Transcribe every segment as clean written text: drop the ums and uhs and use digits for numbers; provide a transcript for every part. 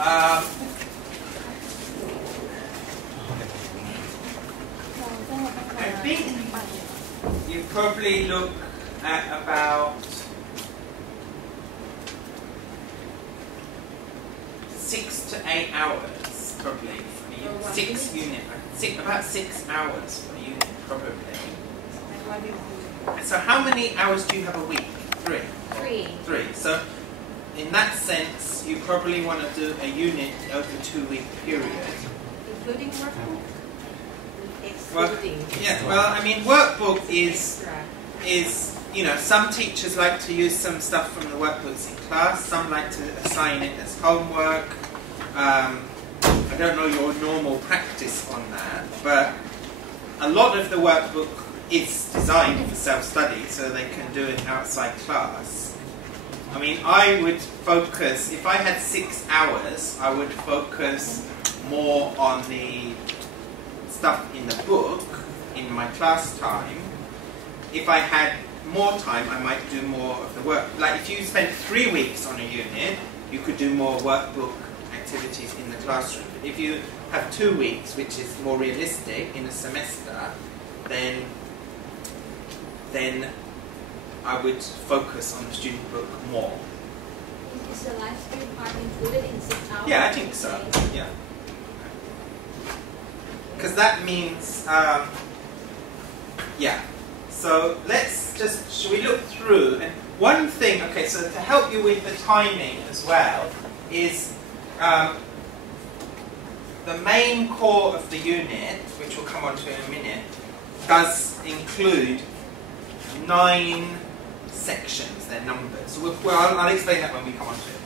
I think you probably look at about 6 to 8 hours, probably. About 6 hours per unit, probably. So how many hours do you have a week? 3? 3. So in that sense, you probably want to do a unit over a 2-week period. Including workbook? Excluding. Yeah, well, I mean, workbook is, you know, some teachers like to use some stuff from the workbooks in class, some like to assign it as homework. I don't know your normal practice on that, but a lot of the workbook is designed for self-study, so they can do it outside class. I mean, I would focus, if I had 6 hours, I would focus more on the stuff in the book, in my class time. If I had more time, I might do more of the work. Like if you spent 3 weeks on a unit, you could do more workbook activities in the classroom. But if you have 2 weeks, which is more realistic in a semester, then I would focus on the student book more. Is the life skill part included in 6 hours? Yeah, I think so. Yeah. Because that means, yeah. So let's just, should we look through? And one thing, okay, so to help you with the timing as well, is the main core of the unit, which we'll come on to in a minute, does include 9 sections, they're numbered. So I'll explain that when we come on to it.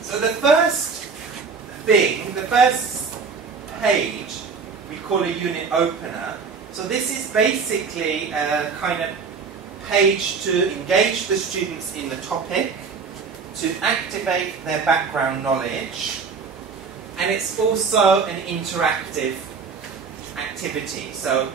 So the first thing, the first page, we call a unit opener. So this is basically a kind of page to engage the students in the topic, to activate their background knowledge, and it's also an interactive activity. So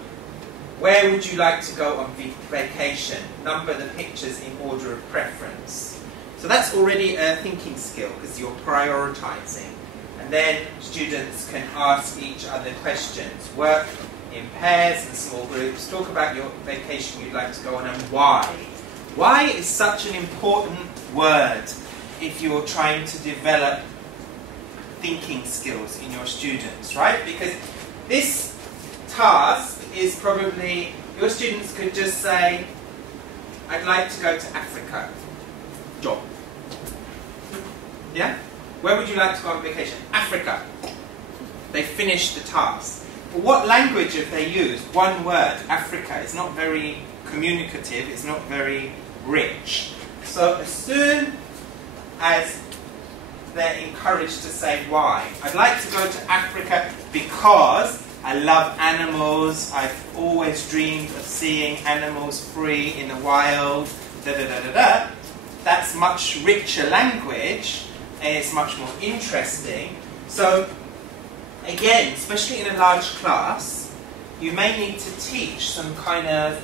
where would you like to go on vacation? Number the pictures in order of preference. So that's already a thinking skill because you're prioritizing. And then students can ask each other questions. Work in pairs and small groups. Talk about your vacation you'd like to go on and why. Why is such an important word if you're trying to develop thinking skills in your students, right? Because this task is probably, your students could just say, I'd like to go to Africa. Job. Yeah? Where would you like to go on vacation? Africa. They finish the task. But what language have they used? One word, Africa. It's not very communicative, it's not very rich. So as soon as they're encouraged to say why. I'd like to go to Africa because I love animals. I've always dreamed of seeing animals free in the wild. Da da da da da. That's much richer language and it's much more interesting. So again, especially in a large class, you may need to teach some kind of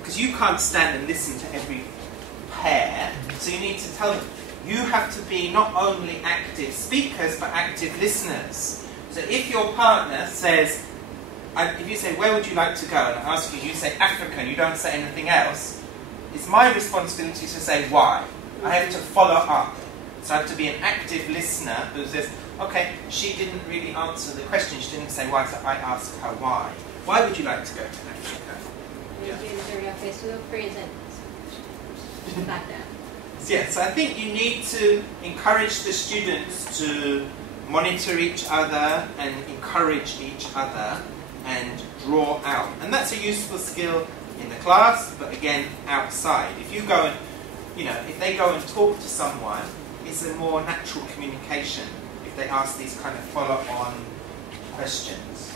because you can't stand and listen to every pair, so you need to tell them, you have to be not only active speakers, but active listeners. So if your partner says, if you say, where would you like to go? And I ask you, you say Africa, and you don't say anything else, it's my responsibility to say why. I have to follow up. So I have to be an active listener who says, okay, she didn't really answer the question, she didn't say why, so I asked her why. Why would you like to go to Africa? Yeah. Yeah, so I think you need to encourage the students to monitor each other and encourage each other and draw out. And that's a useful skill in the class, but again, outside. If you go and, you know, if they go and talk to someone, it's a more natural communication if they ask these kind of follow-on questions.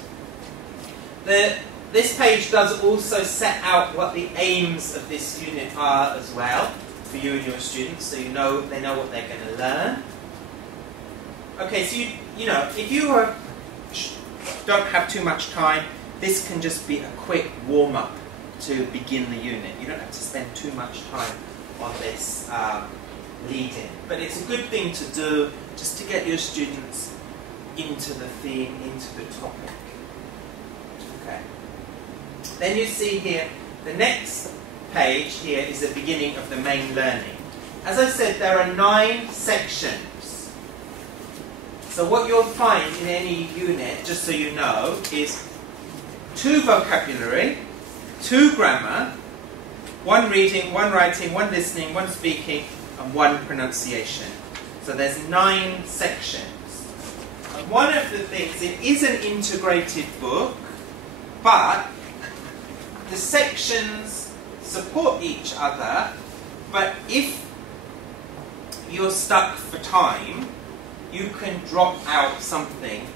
This page does also set out what the aims of this unit are as well for you and your students, so you know they know what they're going to learn. Okay, so you know, if you don't have too much time, this can just be a quick warm-up to begin the unit. You don't have to spend too much time on this lead-in. But it's a good thing to do just to get your students into the theme, into the topic. Okay. Then you see here, the next page here is the beginning of the main learning. As I said, there are 9 sections. So what you'll find in any unit, just so you know, is 2 vocabulary, 2 grammar, 1 reading, 1 writing, 1 listening, 1 speaking, and 1 pronunciation. So there's 9 sections. And one of the things, it is an integrated book, but the sections support each other, but if you're stuck for time, you can drop out something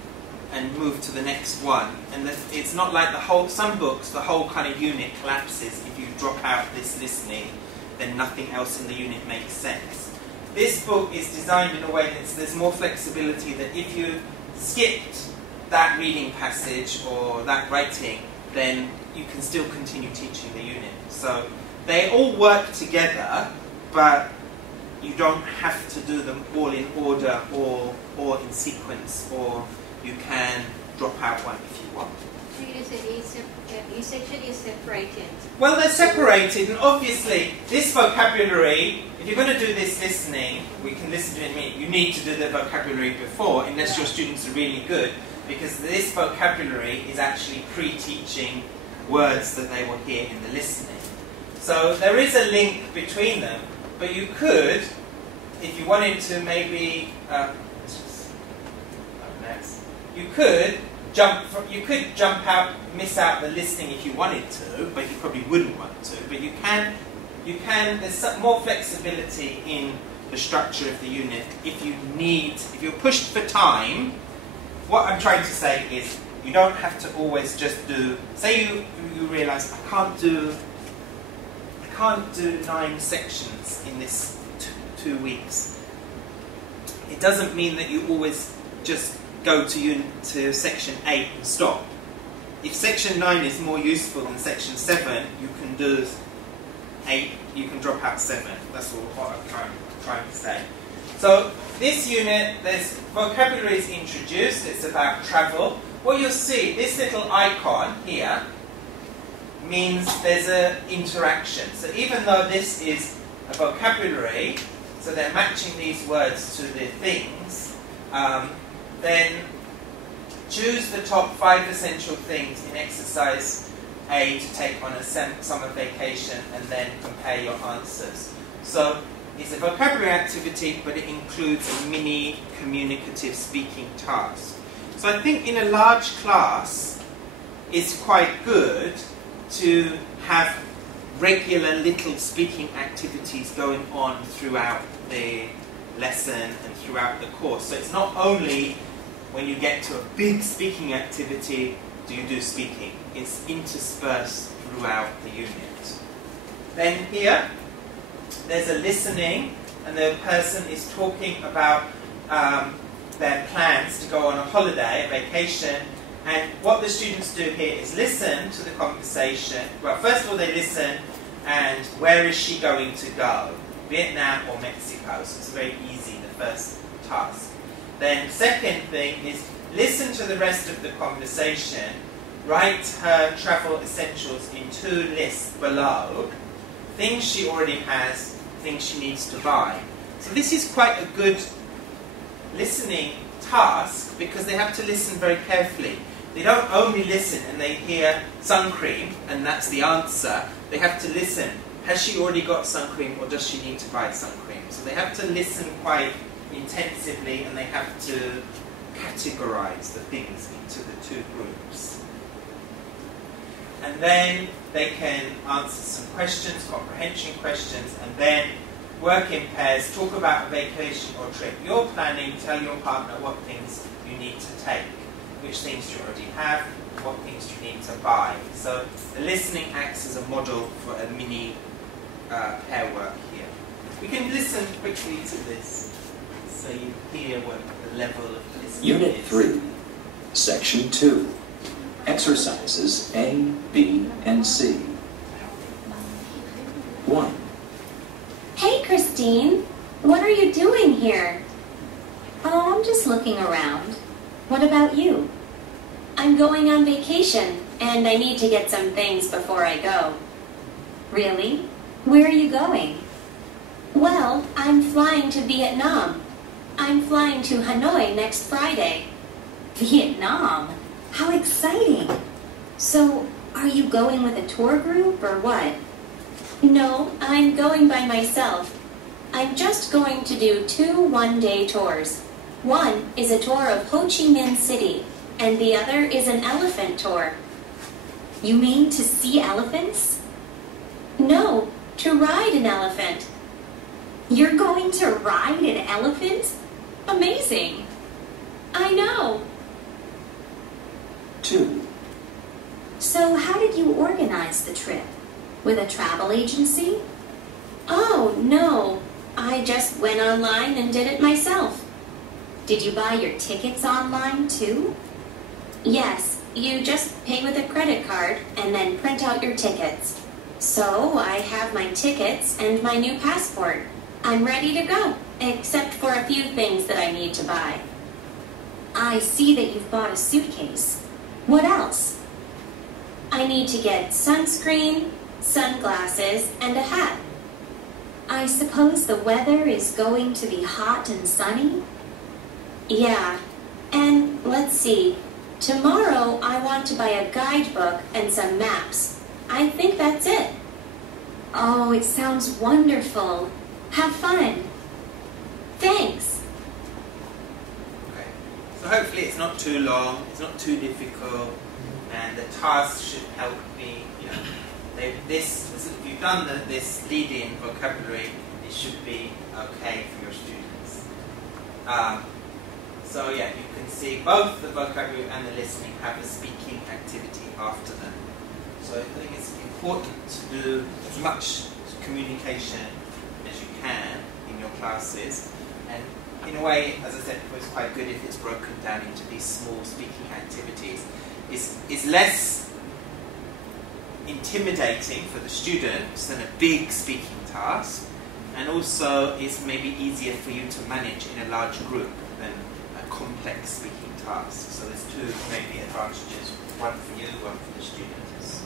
and move to the next one. And it's not like some books, the whole kind of unit collapses. If you drop out this listening, then nothing else in the unit makes sense. This book is designed in a way that there's more flexibility, that if you skipped that reading passage or that writing, then you can still continue teaching the unit. So they all work together, but you don't have to do them all in order or in sequence, or you can drop out one if you want. So you said each section is separated. Well, they're separated, and obviously this vocabulary, if you're going to do this listening, we can listen to it in a minute, you need to do the vocabulary before, unless your students are really good, because this vocabulary is actually pre-teaching words that they will hear in the listening. So there is a link between them, but you could, if you wanted to maybe, you could jump out, miss out the listening if you wanted to, but you probably wouldn't want to. But you can. There's some more flexibility in the structure of the unit if you're pushed for time. What I'm trying to say is, you don't have to always just do. Say you realise I can't do 9 sections in this 2 weeks. It doesn't mean that you always just go to section 8 and stop. If section 9 is more useful than section 7, you can do 8, you can drop out 7. That's what I'm trying to say. So this unit, there's vocabulary is introduced, it's about travel. What you'll see, this little icon here means there's an interaction. So even though this is a vocabulary, so they're matching these words to the things, then choose the top 5 essential things in exercise A to take on a summer vacation, and then compare your answers. So it's a vocabulary activity, but it includes a mini communicative speaking task. So I think in a large class, it's quite good to have regular little speaking activities going on throughout the lesson and throughout the course. So it's not only when you get to a big speaking activity do you do speaking. It's interspersed throughout the unit. Then here, there's a listening, and the person is talking about their plans to go on a holiday, a vacation, and what the students do here is listen to the conversation. Well, first of all, they listen, and where is she going to go? Vietnam or Mexico? So it's very easy, the first task. Then second thing is listen to the rest of the conversation, write her travel essentials in 2 lists below, things she already has, things she needs to buy. So this is quite a good listening task, because they have to listen very carefully. They don't only listen and they hear sun cream and that's the answer. They have to listen. Has she already got sun cream, or does she need to buy sun cream? So they have to listen quite intensively, and they have to categorize the things into the 2 groups. And then they can answer some questions, comprehension questions, and then work in pairs, talk about a vacation or trip you're planning, tell your partner what things you need to take, which things you already have, what things you need to buy. So the listening acts as a model for a mini pair work here. We can listen quickly to this so you hear what the level of listening Unit is. 3, Section 2, Exercises A, B, and C. 1. Hey, Christine. What doing here? Oh, I'm just looking around. What about you? I'm going on vacation, and I need to get some things before I go. Really? Where are you going? Well, I'm flying to Vietnam. I'm flying to Hanoi next Friday. Vietnam? How exciting! So, are you going with a tour group or what? No, I'm going by myself. I'm just going to do 2 one-day tours. One is a tour of Ho Chi Minh City, and the other is an elephant tour. You mean to see elephants? No, to ride an elephant. You're going to ride an elephant? Amazing! I know. 2. So how did you organize the trip? With a travel agency? Oh, no. I just went online and did it myself. Did you buy your tickets online too? Yes, you just pay with a credit card and then print out your tickets. So I have my tickets and my new passport. I'm ready to go, except for a few things that I need to buy. I see that you've bought a suitcase. What else? I need to get sunscreen, sunglasses, and a hat. I suppose the weather is going to be hot and sunny? Yeah, and let's see. Tomorrow I want to buy a guidebook and some maps. I think that's it. Oh, it sounds wonderful. Have fun. Thanks. Okay. So hopefully it's not too long, it's not too difficult, and the task should help me, if you've done this lead-in vocabulary, it should be okay for your students. So yeah, you can see both the vocabulary and the listening have a speaking activity after them. So I think it's important to do as much communication as you can in your classes, and in a way, as I said, it's quite good if it's broken down into these small speaking activities. It's less intimidating for the students than a big speaking task, and also it's maybe easier for you to manage in a large group than a complex speaking task. So there's 2 maybe advantages, one for you, one for the students.